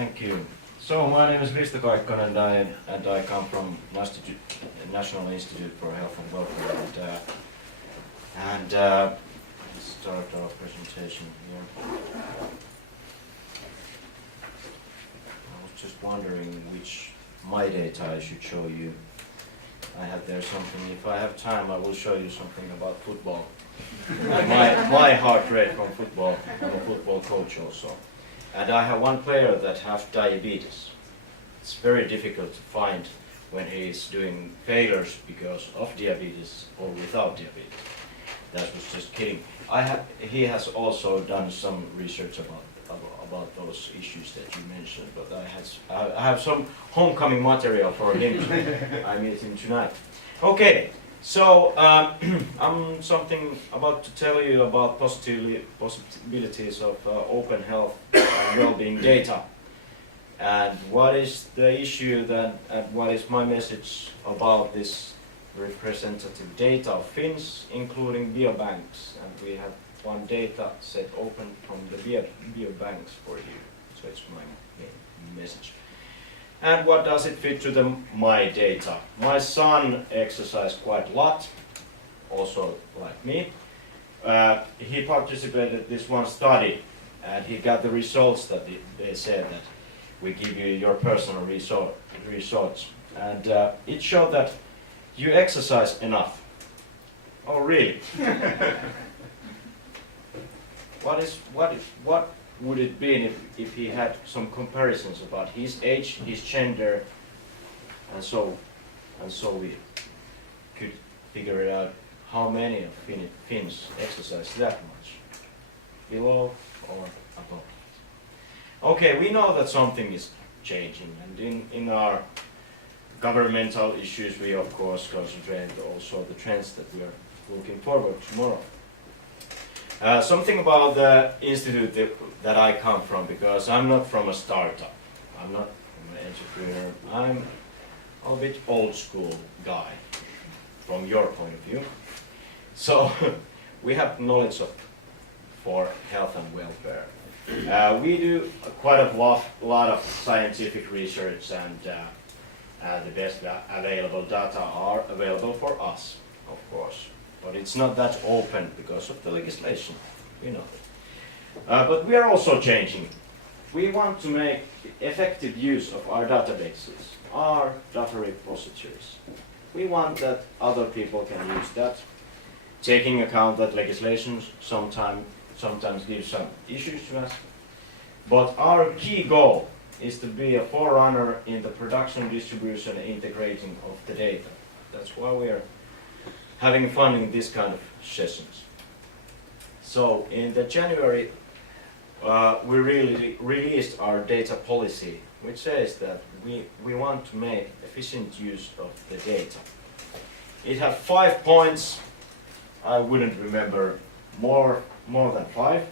Thank you. So my name is Risto Kaikkonen and I come from National Institute for Health and Welfare and let's start our presentation here. I was just wondering which MyData I should show you. I have there something. If I have time, I will show you something about football. And my heart rate from football. I'm a football coach also. And I have one player that has diabetes. It's very difficult to find when he is doing failures because of diabetes or without diabetes. That was just kidding. He has also done some research about those issues that you mentioned, but I have some homecoming material for him. I meet him tonight. Okay. So I'm something about to tell you about possibilities of open health and well-being data, and what is the issue and what is my message about this representative data of Finns, including biobanks, and we have one data set open from the biobanks for you. So it's my main message. And what does it fit to the MyData? My son exercised quite a lot, also like me. He participated in this one study, and he got the results that they said that we give you your personal results. And it showed that you exercise enough. Oh, really? What would it be if he had some comparisons about his age, his gender, and so we could figure it out how many of Finns exercise that much, below or above. Okay, we know that something is changing, and in our governmental issues we of course concentrate also the trends that we are looking forward tomorrow. Something about the institute that I come from, because I'm not from a startup, I'm not an entrepreneur, I'm a bit old school guy from your point of view. So we have knowledge for health and welfare. We do quite a lot of scientific research, and the best available data are available for us, of course. But it's not that open because of the legislation, we know that. But we are also changing. We want to make effective use of our databases, our data repositories. We want that other people can use that, taking account that legislation sometimes gives some issues to us. But our key goal is to be a forerunner in the production, distribution, and integrating of the data. That's why we are having fun in this kind of sessions. So in the January, we really released our data policy, which says that we want to make efficient use of the data. It has 5 points. I wouldn't remember more than 5.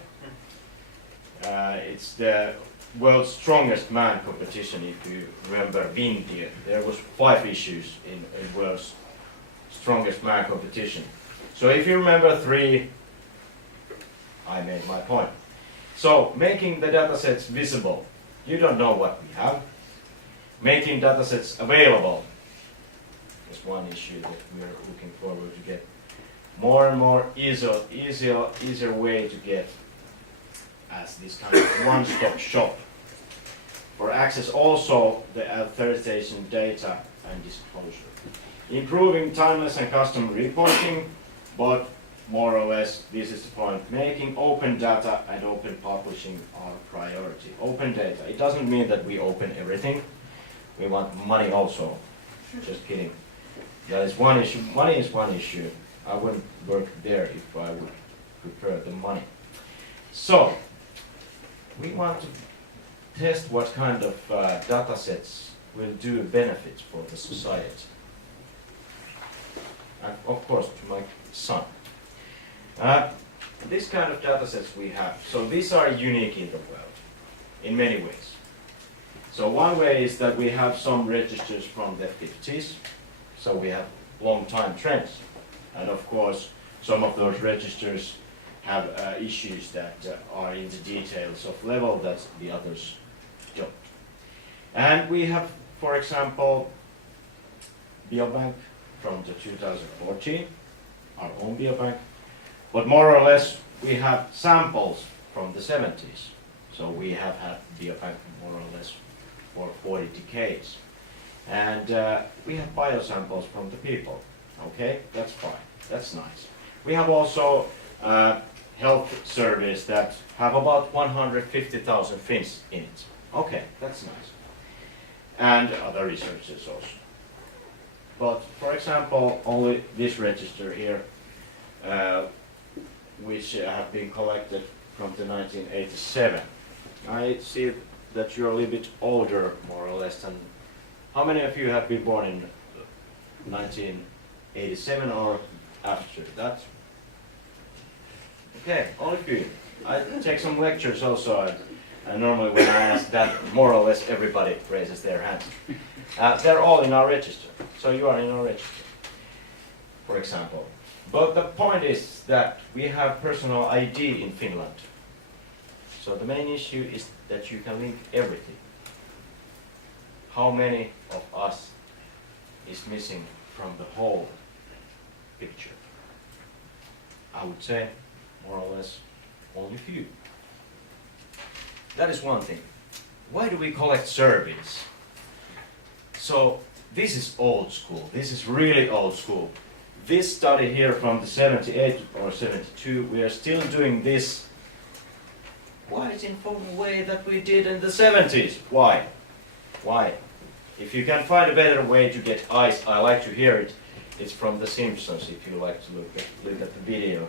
It's the world's strongest man competition, if you remember Vinti. There was 5 issues in world's strongest man competition. So if you remember 3, I made my point. So making the datasets visible. You don't know what we have. Making datasets available is one issue that we are looking forward to get. More and more easier way to get as this kind of one-stop shop for access also the authorization data and disclosure. Improving timeless and custom reporting, but more or less this is the point. Making open data and open publishing our priority. Open data. It doesn't mean that we open everything. We want money also. Just kidding. That is one issue. Money is one issue. I wouldn't work there if I would prefer the money. So, we want to test what kind of data sets will do benefits for the society. And of course to my son. This kind of data sets we have, so these are unique in the world, in many ways. So one way is that we have some registers from the 50s, so we have long time trends. And of course, some of those registers have issues that are in the details of level that the others don't. And we have, for example, biobank from the 2014, our own biobank, but more or less we have samples from the 70s. So we have had biobank more or less for 40 decades. And we have biosamples from the people. Okay, that's fine, that's nice. We have also health surveys that have about 150,000 Finns in it. Okay, that's nice. And other researchers also. But for example, only this register here, which have been collected from the 1987. I see that you're a little bit older, more or less, than how many of you have been born in 1987 or after that? Okay, only a few. I take some lectures also, and normally when I ask that, more or less everybody raises their hands. They're all in our register, so you are in our register, for example. But the point is that we have personal ID in Finland. So the main issue is that you can link everything. How many of us is missing from the whole picture? I would say more or less only few. That is one thing. Why do we collect surveys? So this is old school. This is really old school. This study here from the 78 or 72, we are still doing this quite informal way that we did in the 70s. Why? Why? If you can find a better way to get ice, I like to hear it. It's from The Simpsons, if you like to look at the video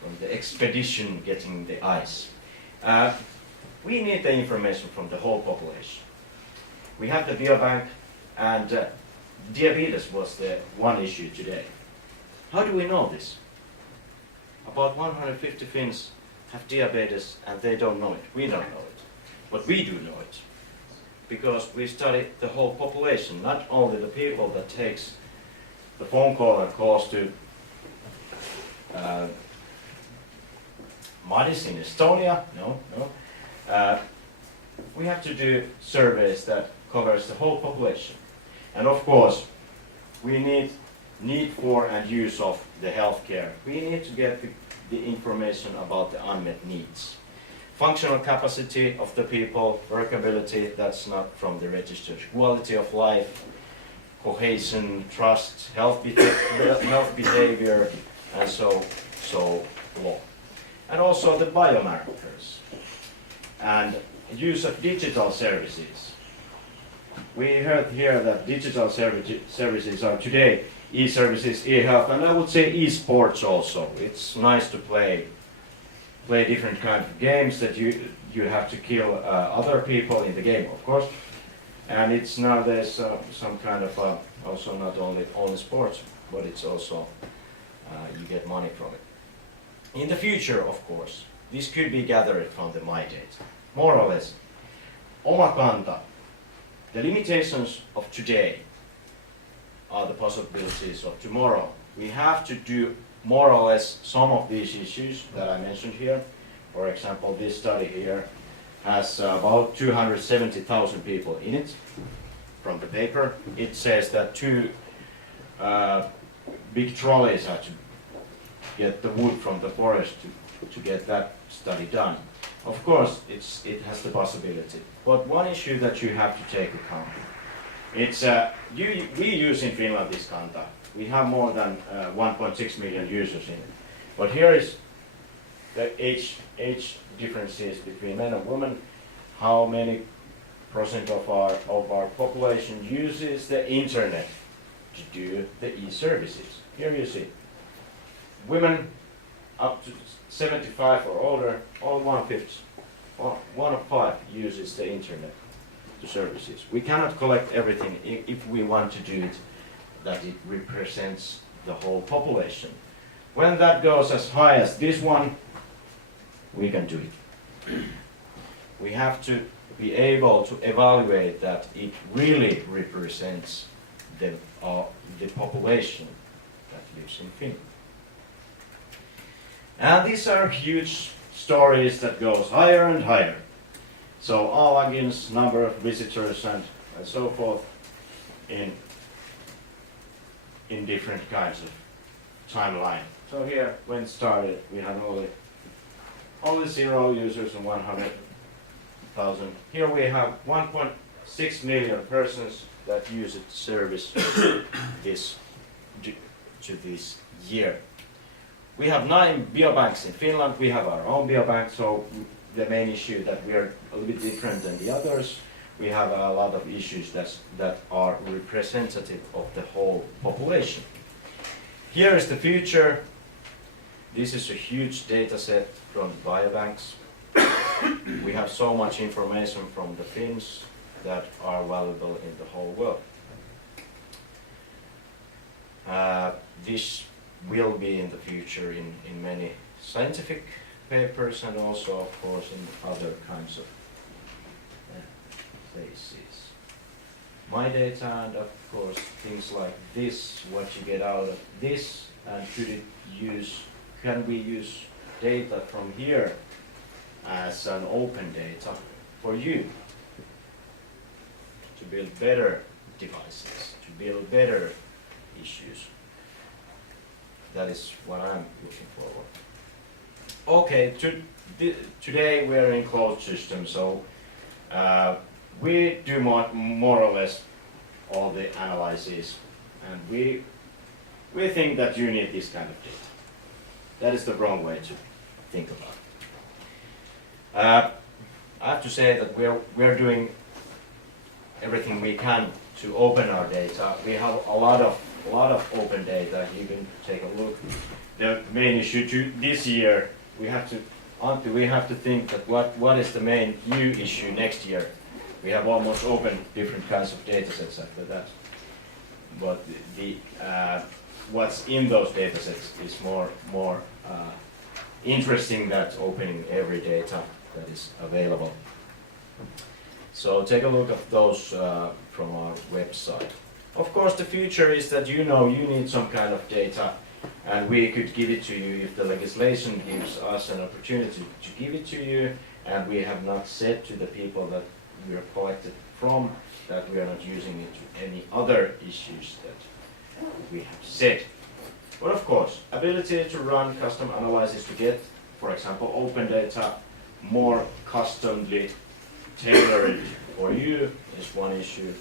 from the expedition getting the ice. We need the information from the whole population. We have the biobank, and diabetes was the one issue today. How do we know this? About 150 Finns have diabetes and they don't know it. We don't know it. But we do know it. Because we study the whole population, not only the people that takes the phone call and calls to Madis in Estonia. No. We have to do surveys that covers the whole population. And of course, we need for and use of the healthcare. We need to get the information about the unmet needs. Functional capacity of the people, workability, that's not from the register. Quality of life, cohesion, trust, health behavior, and so on. And also the biomarkers and use of digital services. We heard here that digital services are today e-services, e-health, and I would say e-sports also. It's nice to play different kinds of games that you have to kill other people in the game, of course. And it's nowadays some kind of also not only sports, but it's also you get money from it. In the future, of course, this could be gathered from the MyData, more or less. Oma kanta. The limitations of today are the possibilities of tomorrow. We have to do more or less some of these issues that I mentioned here. For example, this study here has about 270,000 people in it. From the paper, it says that 2 big trolleys have to get the wood from the forest to get that study done. Of course, it has the possibility. But one issue that you have to take account, it's we use in Finland this kanta. We have more than 1.6 million users in it. But here is the age differences between men and women. How many % of our population uses the internet to do the e-services? Here you see. Women up to 75 or older, all 1/5, or 1 of 5 uses the internet to services. We cannot collect everything if we want to do it that it represents the whole population. When that goes as high as this one, we can do it. We have to be able to evaluate that it really represents the population that lives in Finland. And these are huge stories that goes higher and higher. So all logins, number of visitors, and so forth in different kinds of timeline. So here, when it started, we had only 0 users and 100,000. Here we have 1.6 million persons that use the service to this year. We have 9 biobanks in Finland. We have our own biobank, so the main issue that we are a little bit different than the others. We have a lot of issues that are representative of the whole population. Here is the future. This is a huge data set from biobanks. We have so much information from the Finns that are valuable in the whole world. This will be in the future in many scientific papers and also, of course, in other kinds of places. MyData and, of course, things like this, what you get out of this, and can we use data from here as an open data for you to build better devices, to build better issues. That is what I'm looking forward. Okay, today we are in closed system, so we do more or less all the analyses, and we think that you need this kind of data. That is the wrong way to think about it. I have to say that we're doing everything we can to open our data. We have a lot of open data. You can take a look. The main issue this year, we have to think that what is the main new issue next year. We have almost opened different kinds of data sets after that. But what's in those data sets is more interesting than opening every data that is available. So take a look at those from our website. Of course, the future is that you need some kind of data, and we could give it to you if the legislation gives us an opportunity to give it to you, and we have not said to the people that we are collected from that we are not using it to any other issues that we have said. But of course, ability to run custom analysis to get, for example, open data more customly tailored for you is one issue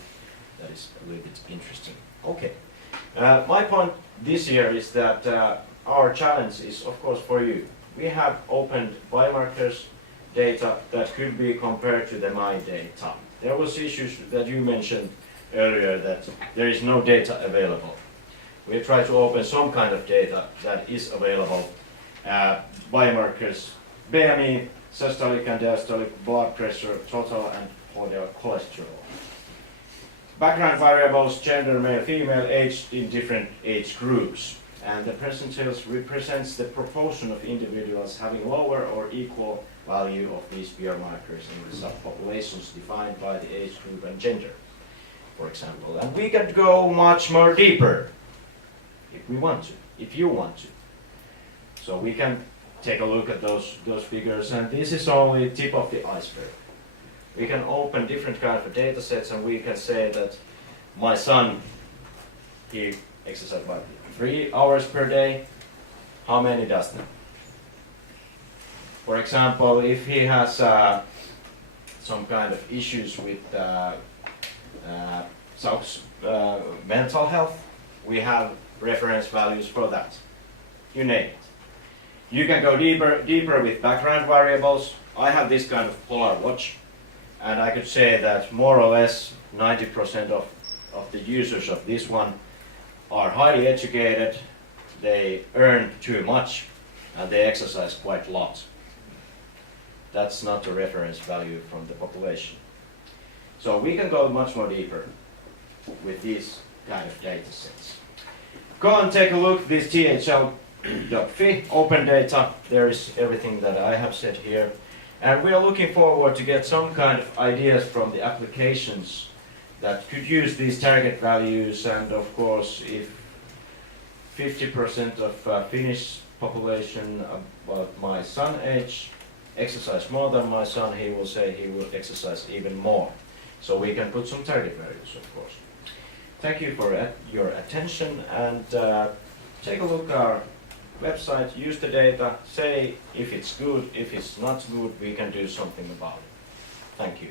that is a little bit interesting. Okay. My point this year is that our challenge is, of course, for you. We have opened biomarkers data that could be compared to the MyData. There was issues that you mentioned earlier that there is no data available. We try to open some kind of data that is available. Biomarkers, BMI, systolic and diastolic, blood pressure, total and cholesterol. Background variables, gender, male, female, aged in different age groups. And the percentiles represents the proportion of individuals having lower or equal value of these biomarkers in the subpopulations defined by the age group and gender, for example. And we can go much more deeper if we want to, if you want to. So we can take a look at those figures, and this is only tip of the iceberg. We can open different kinds of data sets, and we can say that my son, he exercises about 3 hours per day. How many does that? For example, if he has some kind of issues with mental health, we have reference values for that. You name it. You can go deeper with background variables. I have this kind of polar watch, and I could say that more or less 90% of the users of this one are highly educated, they earn too much, and they exercise quite a lot. That's not a reference value from the population. So we can go much more deeper with these kind of data sets. Go and take a look at this thl.fi open data. There is everything that I have said here. And we are looking forward to get some kind of ideas from the applications that could use these target values. And of course, if 50% of Finnish population about my son age exercise more than my son, he will say he will exercise even more. So we can put some target values, of course. Thank you for your attention, and take a look at our website, use the data, say if it's good, if it's not good, we can do something about it. Thank you.